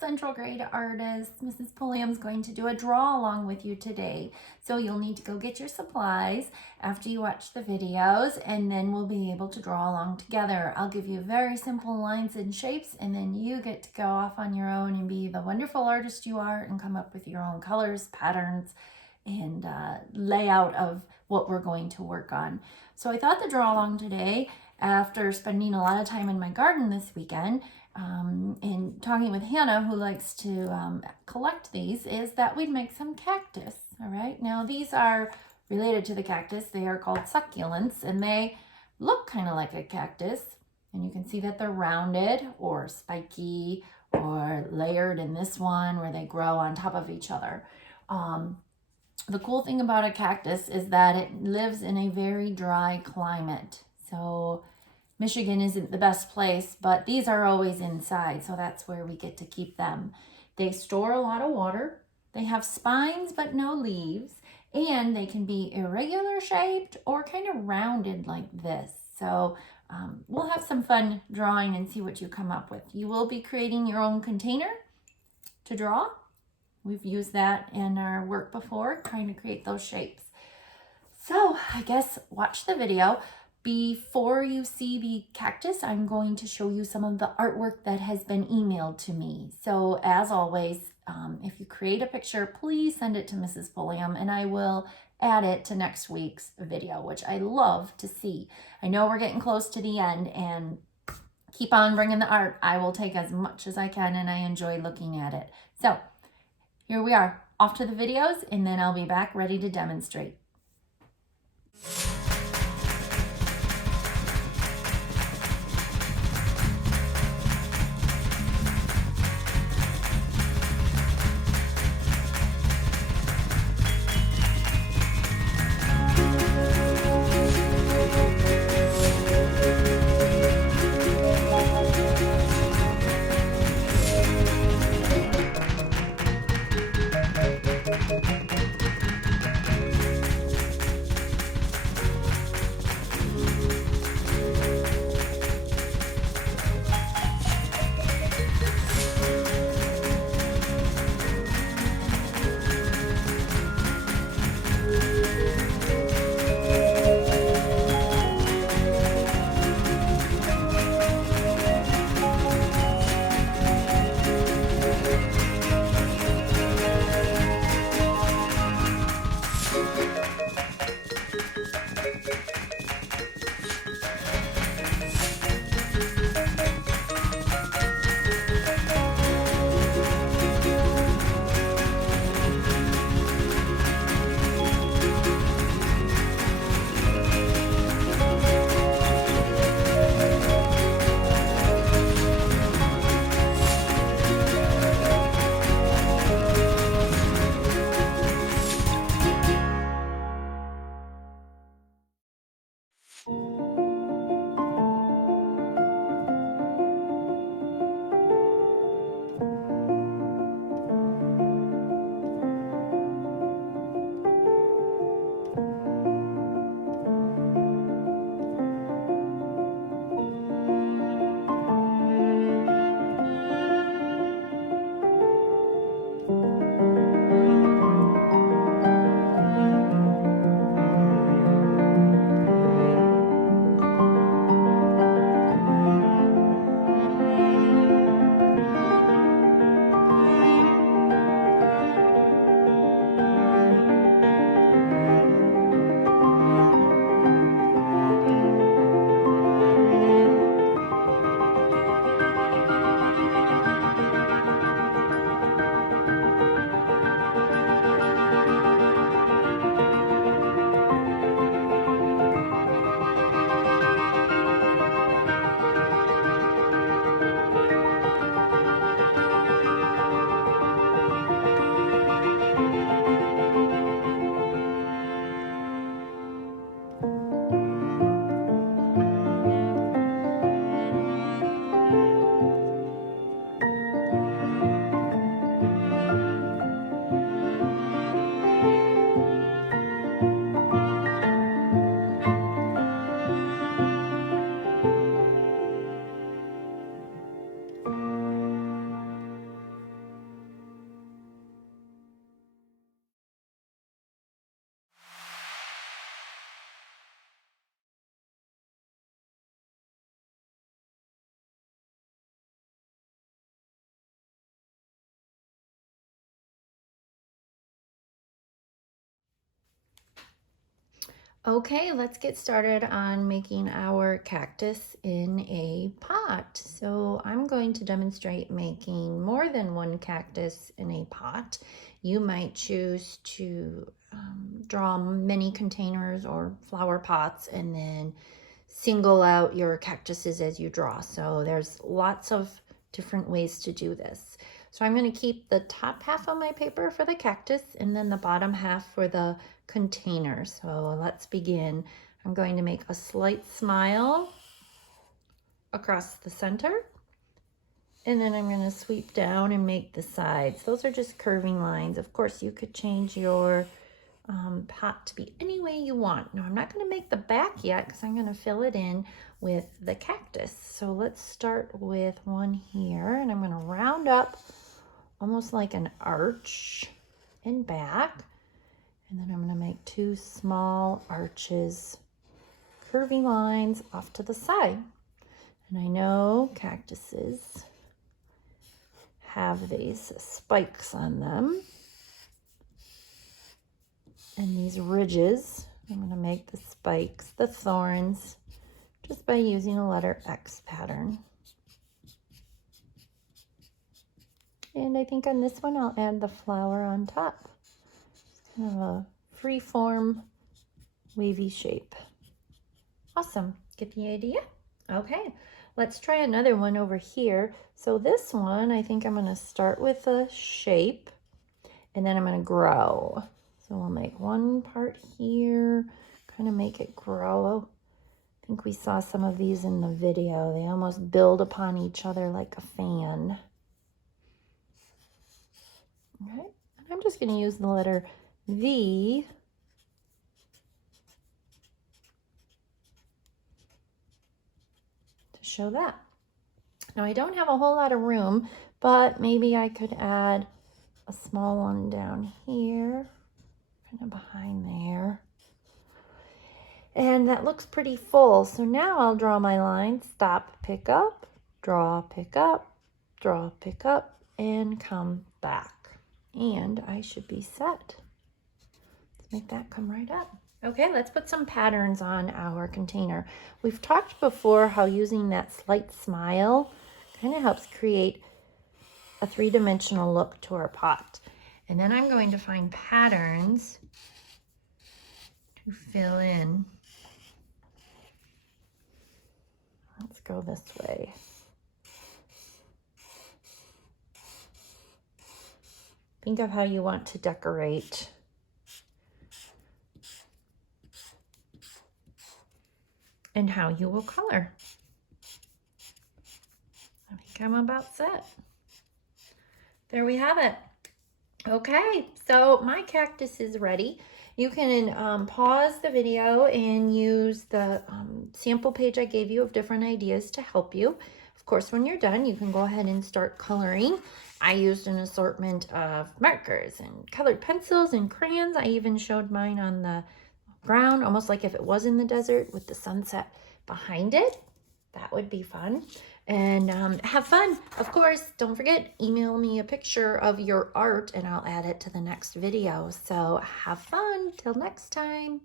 Central Grade artists. Mrs. Pulliam's going to do a draw along with you today. So you'll need to go get your supplies after you watch the videos, and then we'll be able to draw along together. I'll give you very simple lines and shapes, and then you get to go off on your own and be the wonderful artist you are and come up with your own colors, patterns, and layout of what we're going to work on. So I thought the draw along today, after spending a lot of time in my garden this weekend, and talking with Hannah, who likes to collect these, is that we'd make some cactus. All right, now these are related to the cactus. They are called succulents, and they look kind of like a cactus, and you can see that they're rounded or spiky or layered in this one where they grow on top of each other. The cool thing about a cactus is that it lives in a very dry climate. So Michigan isn't the best place, but these are always inside, so that's where we get to keep them. They store a lot of water. They have spines but no leaves, and they can be irregular shaped or kind of rounded like this. So we'll have some fun drawing and see what you come up with. You will be creating your own container to draw. We've used that in our work before, trying to create those shapes. So I guess watch the video. Before you see the cactus, I'm going to show you some of the artwork that has been emailed to me. So as always, if you create a picture, please send it to Mrs. Pulliam, and I will add it to next week's video, which I love to see. I know we're getting close to the end, and keep on bringing the art. I will take as much as I can, and I enjoy looking at it. So here we are, off to the videos, and then I'll be back ready to demonstrate. Okay, let's get started on making our cactus in a pot. So I'm going to demonstrate making more than one cactus in a pot. You might choose to draw many containers or flower pots and then single out your cactuses as you draw. So there's lots of different ways to do this. So I'm going to keep the top half of my paper for the cactus and then the bottom half for the container. So let's begin. I'm going to make a slight smile across the center. And then I'm going to sweep down and make the sides. Those are just curving lines. Of course, you could change your pot to be any way you want. Now, I'm not going to make the back yet because I'm going to fill it in with the cactus. So let's start with one here. And I'm going to round up almost like an arch and back. And then I'm going to make two small arches, curving lines off to the side. And I know cactuses have these spikes on them and these ridges. I'm going to make the spikes, the thorns, just by using a letter X pattern. And I think on this one I'll add the flower on top. Kind of a free-form, wavy shape. Awesome. Get the idea? Okay, let's try another one over here. So this one, I think I'm going to start with a shape, and then I'm going to grow. So we'll make one part here, kind of make it grow. I think we saw some of these in the video. They almost build upon each other like a fan. Okay, and I'm just going to use the letter V to show that. Now I don't have a whole lot of room, but maybe I could add a small one down here, kind of behind there. And that looks pretty full. So now I'll draw my line, stop, pick up, draw, pick up, draw, pick up, and come back. And I should be set. Let's make that come right up. Okay, let's put some patterns on our container. We've talked before how using that slight smile kind of helps create a three-dimensional look to our pot. And then I'm going to find patterns to fill in. Let's go this way. Think of how you want to decorate. And how you will color. I think I'm about set. There we have it. Okay, so my cactus is ready. You can pause the video and use the sample page I gave you of different ideas to help you. Of course, when you're done, you can go ahead and start coloring. I used an assortment of markers and colored pencils and crayons. I even showed mine on the ground, almost like if it was in the desert with the sunset behind it. That would be fun. And have fun. Of course, don't forget, email me a picture of your art and I'll add it to the next video. So have fun. Till next time.